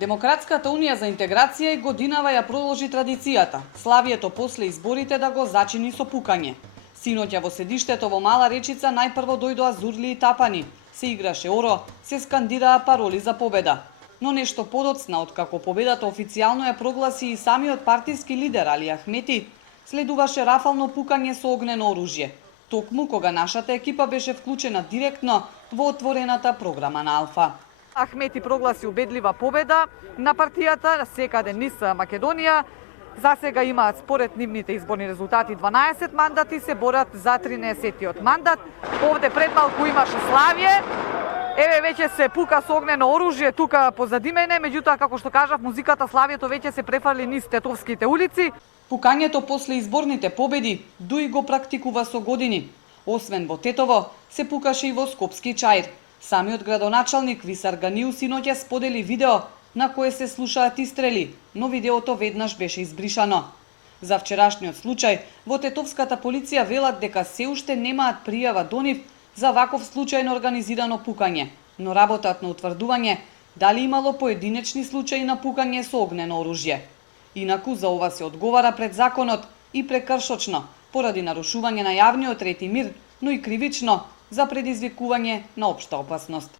Демократската унија за интеграција и годинава ја продолжи традицијата. Славието после изборите да го зачини со пукање. Синоќа во седиштето во Мала Речица најпрво дојдоа зурли и тапани. Се играше оро, се скандираа пароли за победа. Но нешто подоцна, откако победата официјално ја прогласи и самиот партиски лидер Али Ахмети, следуваше рафално пукање со огнено оружје. Токму кога нашата екипа беше вклучена директно во отворената програма на Алфа. Ахмети прогласи убедлива победа на партијата секаде низ Македонија. За сега имаат според нивните изборни резултати 12 мандати, се борат за 13-тиот мандат. Овде пред малку имаше Славие. Еве веќе се пука со огнено оружје тука позади мене, меѓутоа како што кажав, музиката Славието веќе се префрли низ Тетовските улици. Пукањето после изборните победи Дуи го практикува со години. Освен во Тетово, се пукаше и во Скопски Чаир. Самиот градоначалник Висар Ганиу синоќа сподели видео на кое се слушаат истрели, но видеото веднаш беше избришано. За вчерашниот случај, во Тетовската полиција велат дека се уште немаат пријава до нив за ваков случајно организирано пукање, но работат на утврдување дали имало поединечни случаи на пукање со огнено оружје. Инаку за ова се одговара пред законот и прекршочно, поради нарушување на јавниот ред и мир, но и кривично за предизвикување на општа опасност.